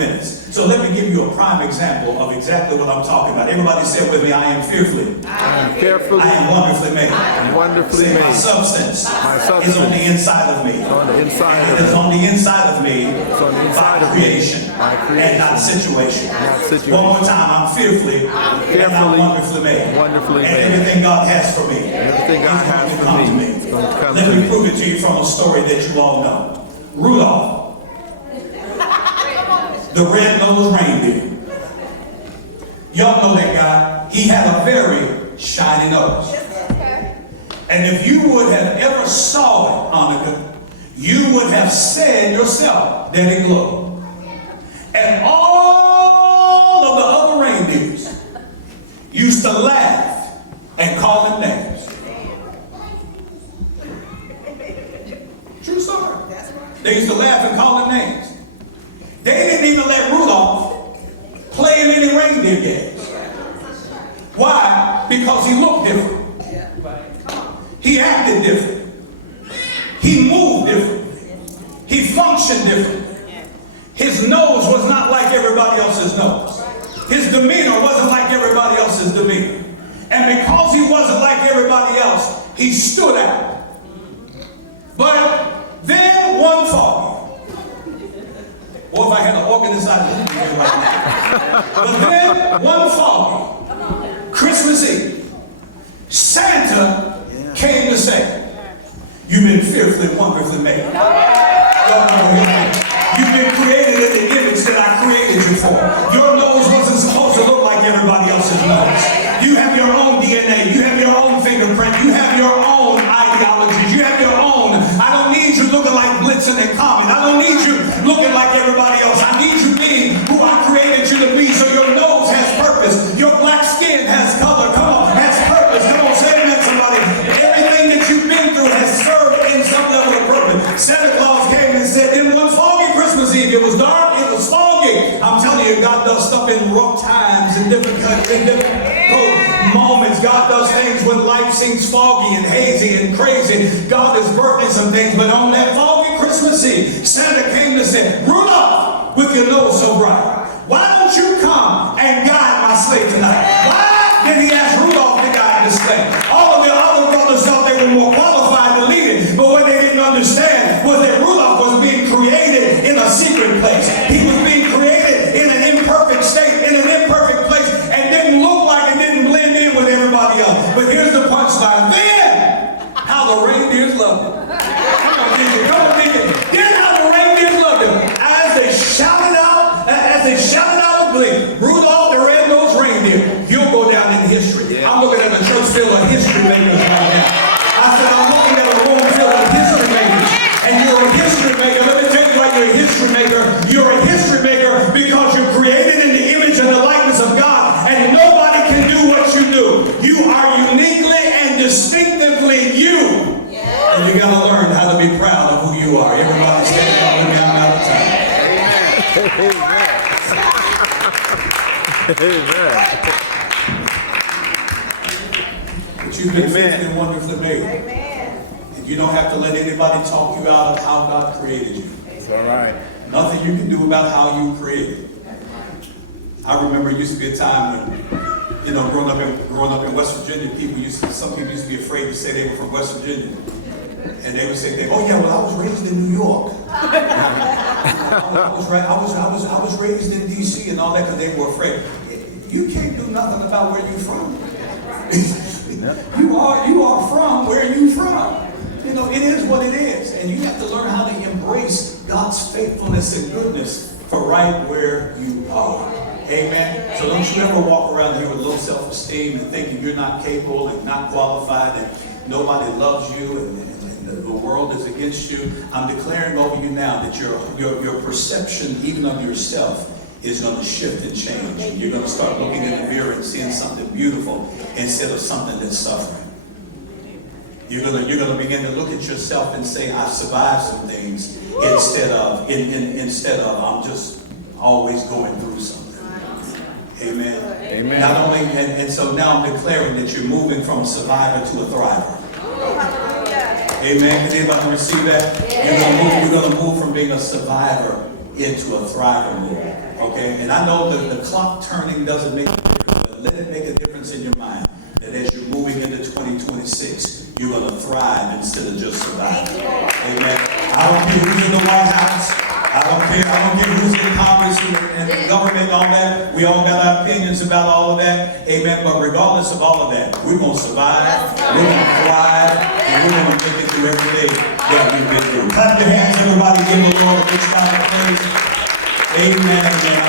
minutes. So let me give you a prime example of exactly what I'm talking about. Everybody say with me, I am fearfully. I am fearfully. I am wonderfully made. I am wonderfully made. My substance is on the inside of me. On the inside and of it is me. on the inside of me on the inside by of creation, by creation. and not situation. Not situation. One more time, I'm fearfully and I'm wonderfully made. Wonderfully and made. everything God has for me. Everything God has for come to me is going to come Let to me me. prove it to you from a story that you all know. Rudolph, the red-nosed reindeer. Y'all know that guy. He had a very shiny nose. And if you would have ever saw it, Annika, you would have said yourself that it glowed. And all of the other reindeers used to laugh and call him names. True story. They used to laugh and call him names. They didn't even let Rudolph play in any reindeer games. Why? Because he looked different. He acted different. He moved different. He functioned different. His nose was not like everybody else's nose. His demeanor wasn't like everybody else's demeanor. And because he wasn't like everybody else, he stood out. But then one foggy. Or if I had an organist, I'd be here right now. But then one foggy, Christmas Eve, Santa came to say, you've been fearfully and wonderfully made. You've been created in the image that I created you for. Your nose wasn't supposed to look like everybody else's nose. You have your own DNA. You have your own fingerprint. You have your own ideologies. You have your own. I don't need you looking like Blitzen and Comet. I don't need you looking like everybody else. I need you being who I created you to be. So your nose has purpose. Your black skin has color. Come on, has purpose. Come on, say amen, somebody. Everything that you've been through has served in some level of purpose. Santa Claus came and said, it was foggy Christmas Eve. It was dark. It was foggy. I'm telling you, God does stuff in rough times and different moments. God does things when life seems foggy and hazy and crazy. God is birthing some things, but on that foggy Christmas Eve, Santa came to say, Rudolph, with your nose so bright, why don't you come and guide my sleigh tonight? Why did he ask Rudolph to guide the sleigh? All of the other brothers thought they were more qualified to lead it, but what they didn't understand was that Rudolph was being created in a secret place. He was being created in an imperfect state, in an imperfect place, and didn't look like it, didn't blend in with everybody else. But here's the punchline. Then, how the reindeers loved him. Come on, Deacon. Come on, Deacon. Then how the reindeers loved him. As they shouted out with glee, Rudolph the red-nosed reindeer, you'll go down in history. I'm looking at a church filled with history makers right now. I said, I'm looking at a room filled with history makers. And you're a history maker. Let me tell you why you're a history maker. You're a history maker because you're created in the image and the likeness of God. And nobody can do what you do. You are uniquely and distinctively you. And you got to learn how to be proud of who you are. Everybody stand up with me. I'm out of time. Amen. But you've been fearfully and wonderfully made. And you don't have to let anybody talk you out of how God created you. That's all right. Nothing you can do about how you created. I remember it used to be a time when, you know, growing up in West Virginia, some people used to be afraid to say they were from West Virginia. And they would say, oh yeah, well I was raised in New York. I was raised in DC and all that because they were afraid. You can't do nothing about where you're from. You are from where you're from. You know, it is what it is. And you have to learn how to embrace God's faithfulness and goodness for right where you are. Amen. So don't you ever walk around here with low self-esteem and thinking you're not capable and not qualified and nobody loves you and the world is against you. I'm declaring over you now that your perception even of yourself is going to shift and change. And you're going to start looking in the mirror and seeing something beautiful instead of something that's suffering. You're going to begin to look at yourself and say, I survived some things instead of I'm just always going through something. Amen. Amen. Not only, and so now I'm declaring that you're moving from a survivor to a thriver. Amen. Can anybody receive that? You're going to move from being a survivor into a thriver move. Okay, and I know that the clock turning doesn't make a difference, but let it make a difference in your mind that as you're moving into 2026, you're going to thrive instead of just survive. Amen. I don't care who's in the White House. I don't care who's in Congress and the government and all that. We all got our opinions about all of that. Amen. But regardless of all of that, we're going to survive, we're going to thrive, and we're going to make it through every day that we've been through. Clap your hands, everybody. Give the Lord a big shout of praise. Amen.